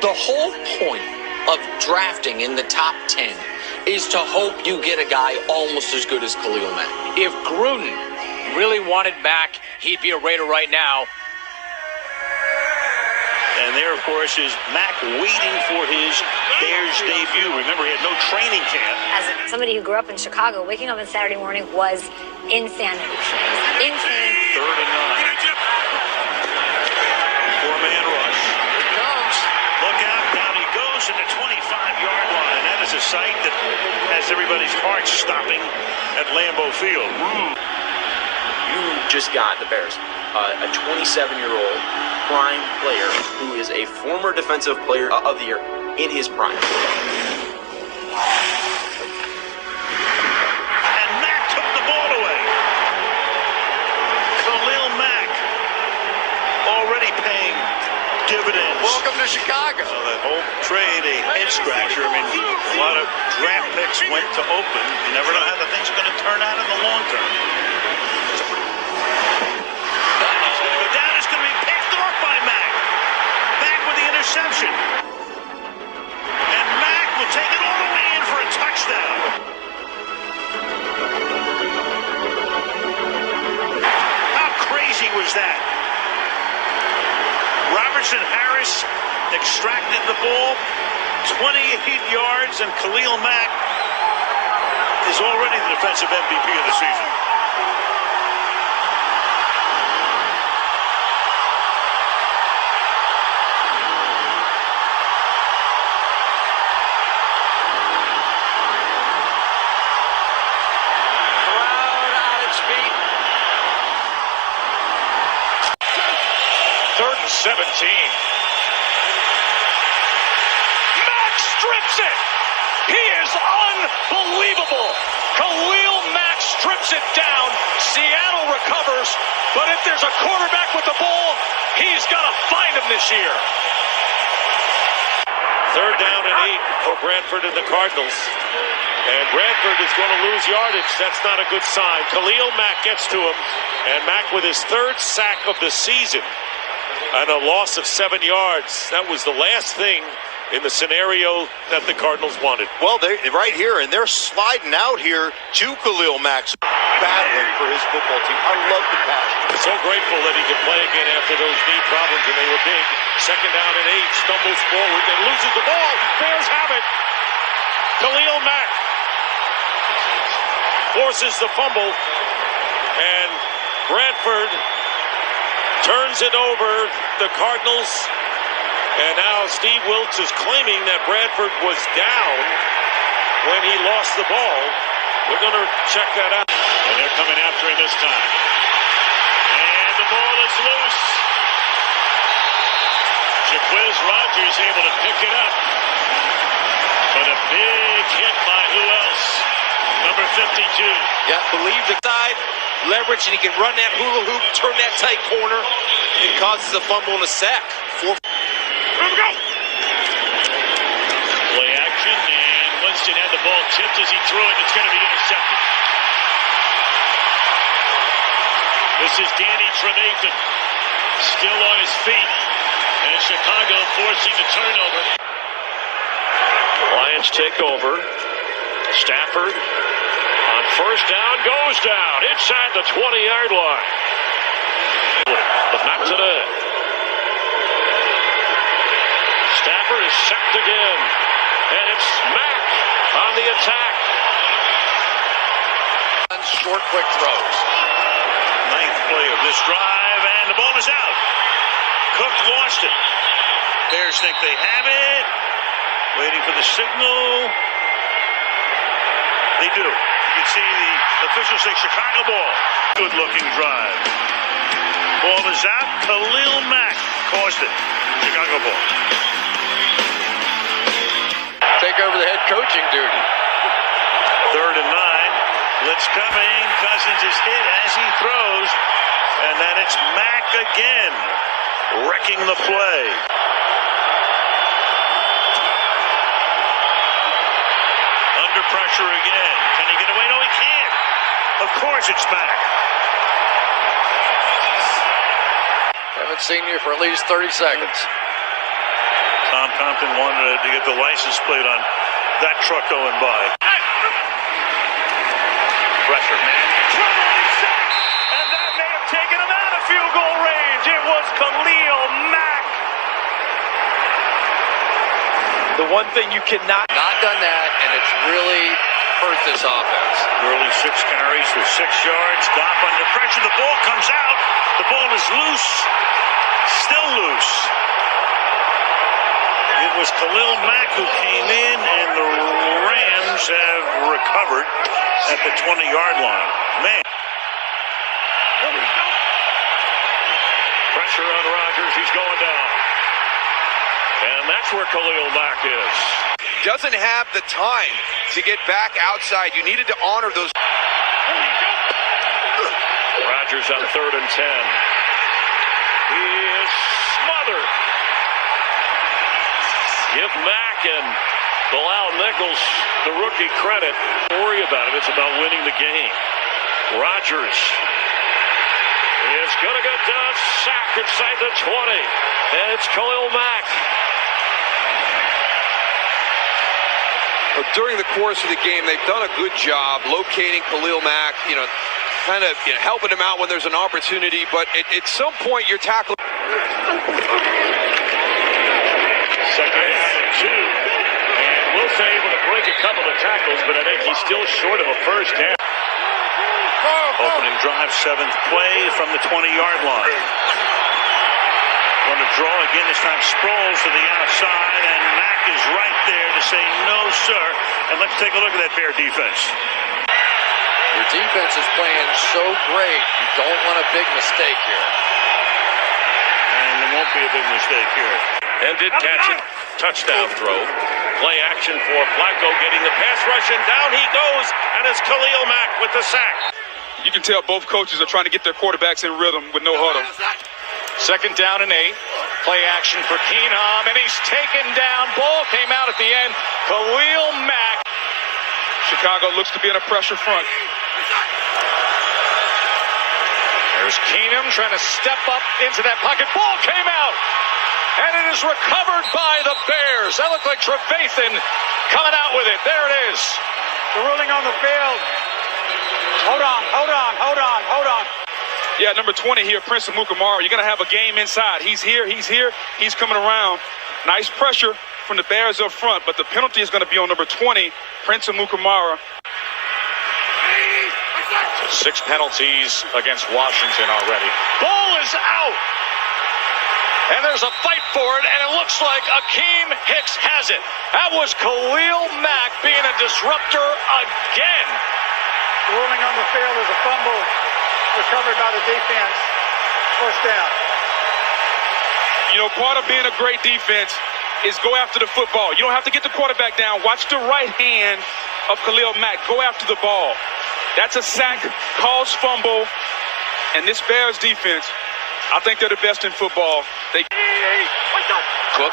The whole point of drafting in the top 10 is to hope you get a guy almost as good as Khalil Mack. If Gruden really wanted Mack, he'd be a Raider right now. And there, of course, is Mack waiting for his Bears debut. Remember, he had no training camp. As somebody who grew up in Chicago, waking up on Saturday morning was insanity. Insane. 3rd and 9. Four-man rush. Here it comes. Look out, down he goes to the 25-yard line. That is a sight that has everybody's heart stopping at Lambeau Field. You just got the Bears, a 27-year-old prime player who is a former defensive player of the year in his prime. And Mack took the ball away. Khalil Mack already paying dividends. Welcome to Chicago. That whole trade, a head scratcher. I mean, a lot of draft picks went to Oakland. You never know how the things are going to turn out in the long term. He's going to go down. It's going to be picked off by Mack. Mack with the interception. And Mack will take it all the way in for a touchdown. How crazy was that? Robertson Harris extracted the ball, 28 yards, and Khalil Mack is already the defensive MVP of the season. Crowd on its feet. 3rd and 17. Mack strips it. He is unbelievable. Khalil Mack strips it down. Seattle recovers, but if there's a quarterback with the ball, he's got to find him this year. 3rd down and 8 for Bradford and the Cardinals. And Bradford is going to lose yardage. That's not a good sign. Khalil Mack gets to him, and Mack with his 3rd sack of the season. And a loss of 7 yards. That was the last thing in the scenario that the Cardinals wanted. Well, they're right here, and they're sliding out here to Khalil Mack, battling for his football team. I love the passion. So grateful that he could play again after those knee problems, and they were big. 2nd down and 8, stumbles forward, and loses the ball. Bears have it. Khalil Mack forces the fumble, and Bradford turns it over. The Cardinals. And now Steve Wilkes is claiming that Bradford was down when he lost the ball. We're going to check that out. And they're coming after him this time. And the ball is loose. Jaquiz Rodgers able to pick it up. But a big hit by who else? Number 52. Yeah, believe the side, leverage, and he can run that hula hoop, turn that tight corner, and causes a fumble and a sack. Play action, and Winston had the ball tipped as he threw it. It's going to be intercepted. This is Danny Trevathan, still on his feet, and Chicago forcing the turnover. Lions take over. Stafford on 1st down, goes down inside the 20-yard line. But not today. Stafford is sacked again, and it's Mack on the attack. Short, quick throws. 9th play of this drive, and the ball is out. Cook lost it. Bears think they have it. Waiting for the signal. They do. You can see the officials say Chicago ball. Good-looking drive. Ball is out. Khalil Mack caused it. Chicago ball. Take over the head coaching duty. 3rd and 9. Blitz coming. Cousins is hit as he throws. And then it's Mack again, wrecking the play. Under pressure again. Can he get away? No, he can't. Of course it's Mack. Haven't seen you for at least 30 seconds. Tom Compton wanted to get the license plate on that truck going by. Pressure, man. Trouble, sack, and that may have taken him out of field goal range. It was Khalil Mack. The one thing you cannot... Not done that, and it's really hurt this offense. Early 6 carries for 6 yards. Goff under pressure. The ball comes out. The ball is loose. Still loose. It was Khalil Mack who came in, and the Rams have recovered at the 20-yard line. Man. Pressure on Rodgers. He's going down. And that's where Khalil Mack is. Doesn't have the time to get back outside. You needed to honor those. Rodgers on 3rd and 10. He is smothered. Give Mack and Bilal Nichols, the rookie, credit. Don't worry about it. It's about winning the game. Rodgers is going to get the sack inside the 20. And it's Khalil Mack. During the course of the game, they've done a good job locating Khalil Mack, kind of helping him out when there's an opportunity. But at some point, you're tackling. Second down and 2. And Wilson able to break a couple of tackles, but I think he's still short of a first down. Opening drive, 7th play from the 20-yard line. Going to draw again, this time Sproles to the outside, and Mack is right there to say no, sir. And let's take a look at that Bear defense. Your defense is playing so great, you don't want a big mistake here. And there won't be a big mistake here. And did catch it. Touchdown throw. Play action for Flacco getting the pass rush, and down he goes, and it's Khalil Mack with the sack. You can tell both coaches are trying to get their quarterbacks in rhythm with no huddle. Second down and 8. Play action for Keenum, and he's taken down. Ball came out at the end. Khalil Mack. Chicago looks to be in a pressure front. There's Keenum trying to step up into that pocket. Ball came out, and it is recovered by the Bears. That looked like Trevathan coming out with it. There it is. The ruling on the field. Hold on. Yeah, number 20 here, Prince Amukamara. You're going to have a game inside. He's here. He's coming around. Nice pressure from the Bears up front, but the penalty is going to be on number 20, Prince Amukamara. 6 penalties against Washington already. Ball is out. And there's a fight for it, and it looks like Akeem Hicks has it. That was Khalil Mack being a disruptor again. The ruling on the field is a fumble recovered by the defense. First down. Part of being a great defense is go after the football. You don't have to get the quarterback down. Watch the right hand of Khalil Mack. Go after the ball. That's a sack, caused fumble, and this Bears defense, I think they're the best in football. Cook,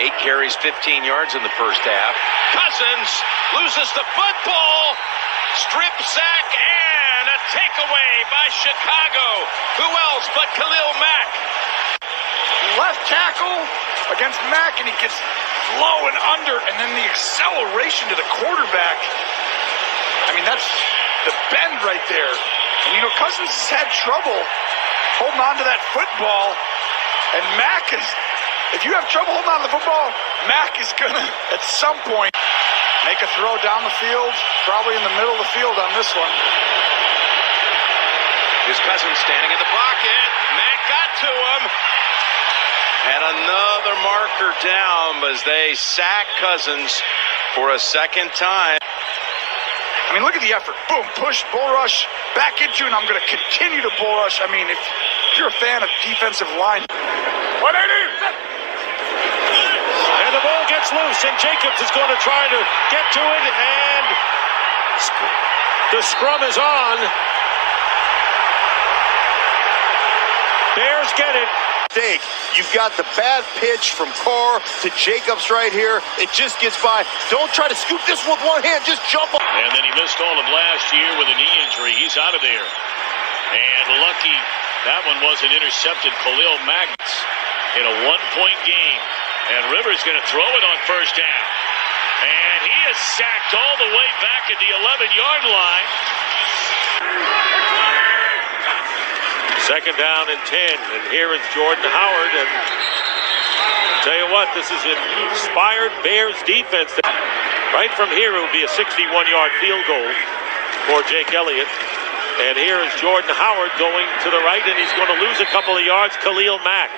8 carries, 15 yards in the first half. Cousins loses the football. Strip sack and a takeaway by Chicago. Who else but Khalil Mack? Left tackle against Mack, and he gets low and under, and then the acceleration to the quarterback. I mean, that's the bend right there. And, Cousins has had trouble holding on to that football, and Mack is, if you have trouble holding on to the football, Mack is going to, at some point, make a throw down the field, probably in the middle of the field on this one. His Cousins standing in the pocket. Mack got to him. And another marker down as they sack Cousins for a second time. I mean, look at the effort. Boom, push, bull rush, back into, and I'm going to continue to bull rush. I mean, if you're a fan of defensive line. What I do? And the ball gets loose, and Jacobs is going to try to get to it, and the scrum is on. Bears get it. You've got the bad pitch from Carr to Jacobs right here. It just gets by. Don't try to scoop this with one hand. Just jump up. And then he missed all of last year with a knee injury. He's out of there. And lucky that one wasn't intercepted. Khalil Mack in a one-point game. And Rivers going to throw it on first down. And he is sacked all the way back at the 11-yard line. Second down and 10, and here is Jordan Howard. And tell you what, this is an inspired Bears defense. Right from here, it would be a 61-yard field goal for Jake Elliott. And here is Jordan Howard going to the right, and he's going to lose a couple of yards. Khalil Mack.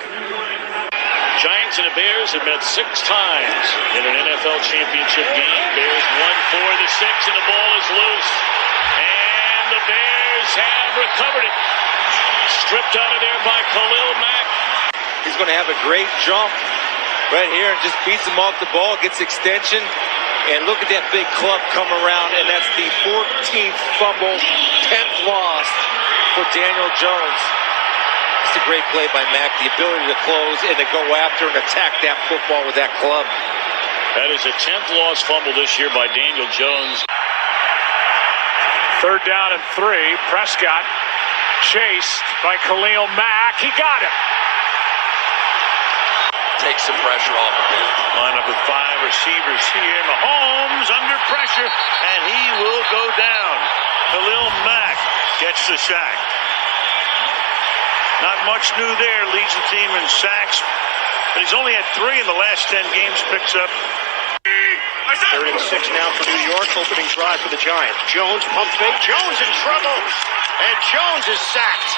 Giants and the Bears have met 6 times in an NFL championship game. Bears won 4-6, and the ball is loose. And the Bears have recovered it. Stripped out of there by Khalil Mack. He's going to have a great jump right here and just beats him off the ball, gets extension. And look at that big club come around, and that's the 14th fumble, 10th loss for Daniel Jones. It's a great play by Mack, the ability to close and to go after and attack that football with that club. That is a 10th loss fumble this year by Daniel Jones. Third down and 3. Prescott chased by Khalil Mack. He got him. Take some pressure off of him. Lineup with 5 receivers here. Mahomes under pressure, and he will go down. Khalil Mack gets the sack. Not much new there. Leads the team in sacks, but he's only had 3 in the last 10 games. Picks up. 3rd and 6 now for New York. Opening drive for the Giants. Jones pump fake. Jones in trouble, and Jones is sacked.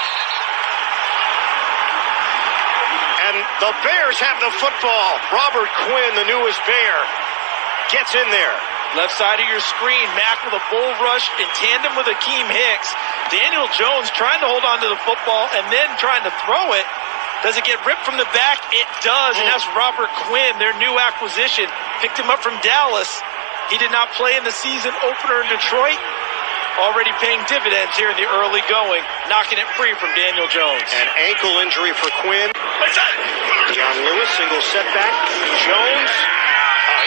And the Bears have the football. Robert Quinn, the newest Bear, gets in there. Left side of your screen, Mack with a bull rush in tandem with Akeem Hicks. Daniel Jones trying to hold on to the football and then trying to throw it. Does it get ripped from the back? It does, and that's Robert Quinn, their new acquisition. Picked him up from Dallas. He did not play in the season opener in Detroit. Already paying dividends here in the early going, knocking it free from Daniel Jones. An ankle injury for Quinn. John Lewis, single setback. Jones,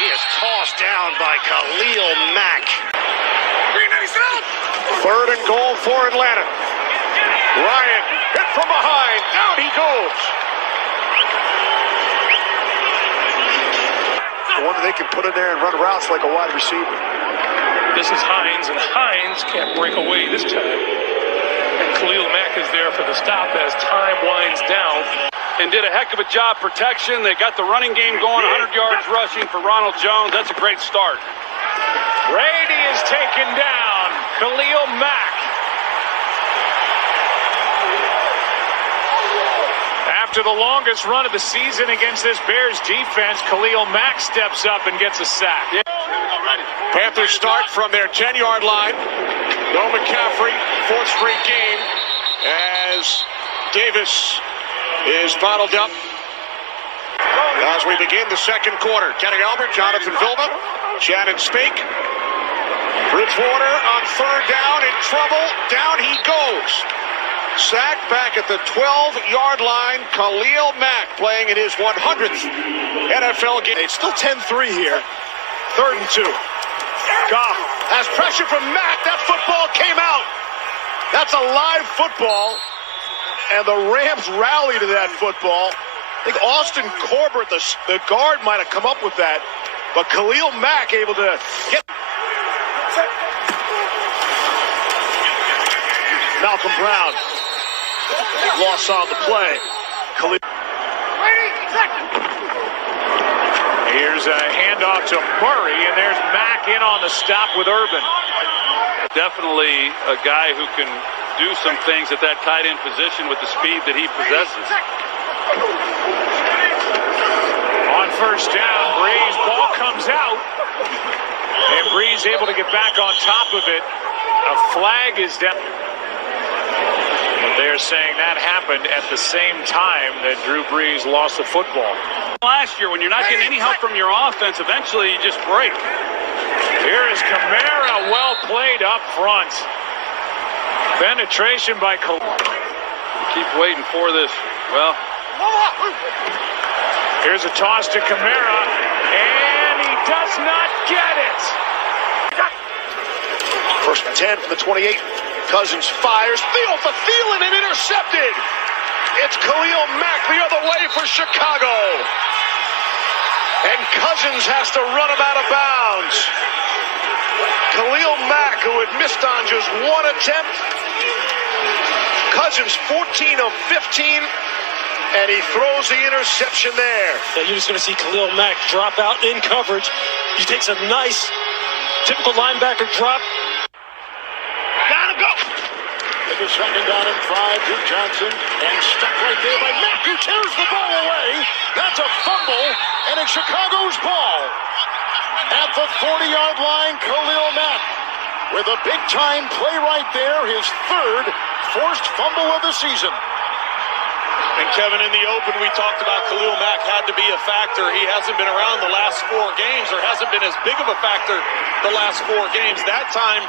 he is tossed down by Khalil Mack. 3rd and goal for Atlanta. Ryan hit from behind. Down he goes. The one that they can put in there and run routes like a wide receiver. This is Hines, and Hines can't break away this time. And Khalil Mack is there for the stop as time winds down. And did a heck of a job protection. They got the running game going, 100 yards rushing for Ronald Jones. That's a great start. Brady is taken down. Khalil Mack. After the longest run of the season against this Bears defense, Khalil Mack steps up and gets a sack. Panthers start from their 10-yard line. No McCaffrey, 4th straight game as Davis is bottled up. As we begin the second quarter, Kenny Albert, Jonathan Vilma, Shannon Spake. Bridgewater on 3rd down, in trouble. Down he goes. Sacked back at the 12-yard line. Khalil Mack playing in his 100th NFL game. It's still 10-3 here. 3rd and 2. Goff has pressure from Mack. That football came out. That's a live football. And the Rams rally to that football. I think Austin Corbett, the guard, might have come up with that. But Khalil Mack able to get... Malcolm Brown lost on the play. Khalil. Here's a handoff to Murray, and there's Mack in on the stop with Urban. Definitely a guy who can do some things at that tight end position with the speed that he possesses. On first down, Breeze, ball comes out, and Breeze able to get back on top of it. A flag is down. They're saying that happened at the same time that Drew Brees lost the football. Last year, when you're not getting any help from your offense, eventually you just break. Here is Kamara, well played up front. Penetration by Khalil. Keep waiting for this. Well, here's a toss to Kamara, and he does not get it. 1st and 10 from the 28. Cousins fires. Thielen and intercepted. It's Khalil Mack the other way for Chicago. And Cousins has to run him out of bounds. Khalil Mack, who had missed on just one attempt. Cousins 14 of 15, and he throws the interception there. Yeah, you're just going to see Khalil Mack drop out in coverage. He takes a nice, typical linebacker drop. Gotta go. Take a second down and 5. Duke Johnson, and stuck right there by Mack, who tears the ball away. That's a fumble, and it's Chicago's ball. At the 40-yard line, Khalil Mack with a big-time play right there, his third forced fumble of the season. And Kevin, in the open, we talked about Khalil Mack had to be a factor. He hasn't been around the last 4 games, or hasn't been as big of a factor the last 4 games. That time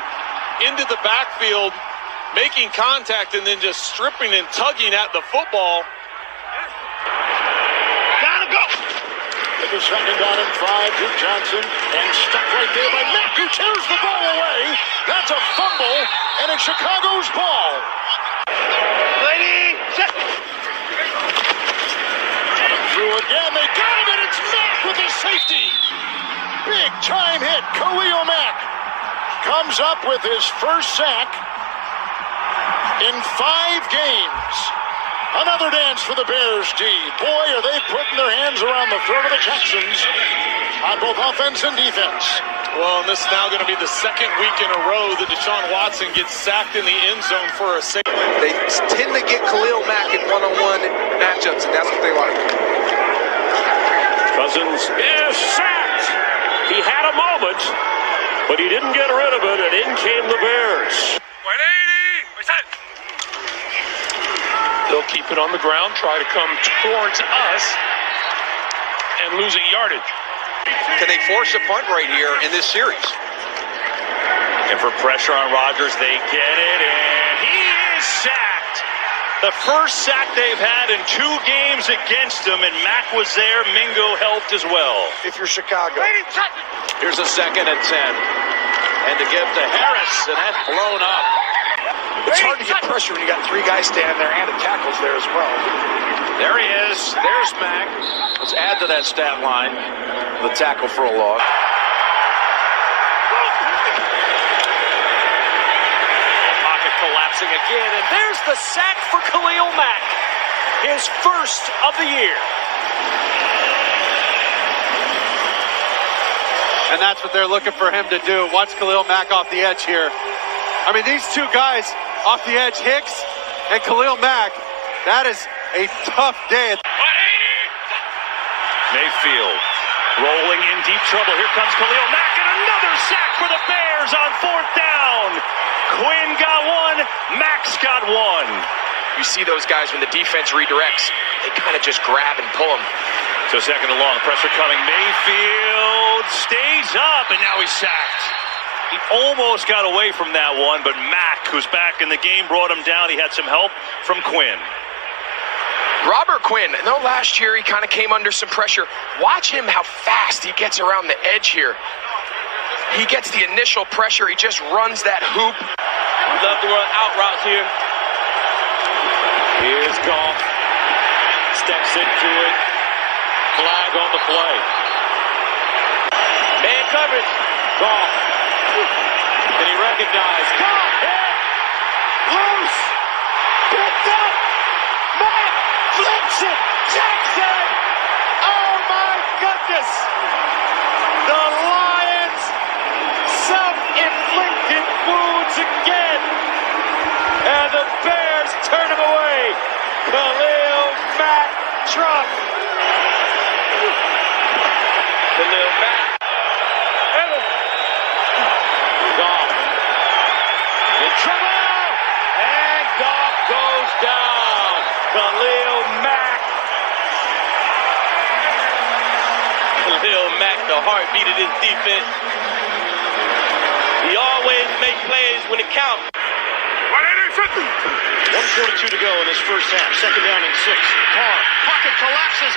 into the backfield, making contact and then just stripping and tugging at the football. Gotta go. Take a second down and 5. Duke Johnson, and stuck right there by Mack, who tears the ball away. That's a fumble, and it's Chicago's ball. Lady, set. Coming through again, they got him, and it's Mack with the safety. Big time hit, Khalil Mack comes up with his first sack in 5 games. Another dance for the Bears D. Boy, are they putting their hands around the throat of the Texans on both offense and defense. Well, and this is now going to be the second week in a row that Deshaun Watson gets sacked in the end zone for a safety. They tend to get Khalil Mack in one-on-one matchups, and that's what they like. Cousins is sacked. He had a moment, but he didn't get rid of it, and in came the Bears. 180. They'll keep it on the ground, try to come towards us, and losing yardage. Can they force a punt right here in this series? And for pressure on Rodgers, they get it, and he is sacked. The first sack they've had in 2 games against him, and Mack was there. Mingo helped as well. If you're Chicago. Here's a 2nd and 10. And to give to Harris, and that's blown up. It's hard to get pressure when you got 3 guys standing there and a tackle's there as well. There he is. There's Mack. Let's add to that stat line the tackle for a loss. Pocket collapsing again, and there's the sack for Khalil Mack. His first of the year. And that's what they're looking for him to do. Watch Khalil Mack off the edge here. I mean, these 2 guys off the edge, Hicks and Khalil Mack, that is a tough day. Mayfield rolling in deep trouble. Here comes Khalil Mack, and another sack for the Bears on 4th down. Quinn got 1, Mack's got 1. You see those guys when the defense redirects, they kind of just grab and pull them. So 2nd and long, pressure coming. Mayfield stays up, and now he's sacked. He almost got away from that one, but Mack, who's back in the game, brought him down. He had some help from Quinn. Robert Quinn, I know last year he kind of came under some pressure. Watch him how fast he gets around the edge here. He gets the initial pressure. He just runs that hoop. We love to run out routes here. Here's Goff. Steps into it. Flag on the play. Man coverage. Goff. And he recognized. Goff hit. Loose. Picked up. Mack flips it. Jackson. Oh my goodness. The Lions self-inflicted wounds again. And the Bears turn him away. Khalil Mack drop. Khalil Mack. Goff. In trouble. And Goff goes down. Khalil Mack. Khalil Mack, the heartbeat of this defense. He always makes plays when it counts. 1:42 to go in this first half. 2nd down and 6. Carr. Pocket collapses.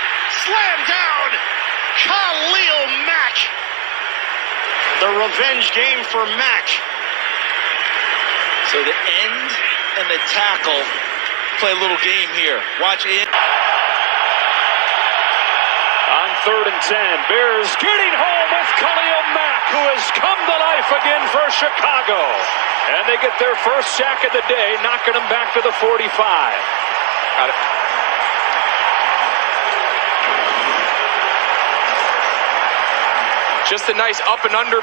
Slam down. Khalil Mack. The revenge game for Mack. So the end and the tackle play a little game here. Watch it. On 3rd and 10. Bears getting home with Khalil Mack, who has come to life again for Chicago. And they get their first sack of the day, knocking them back to the 45. Got it. Just a nice up and under.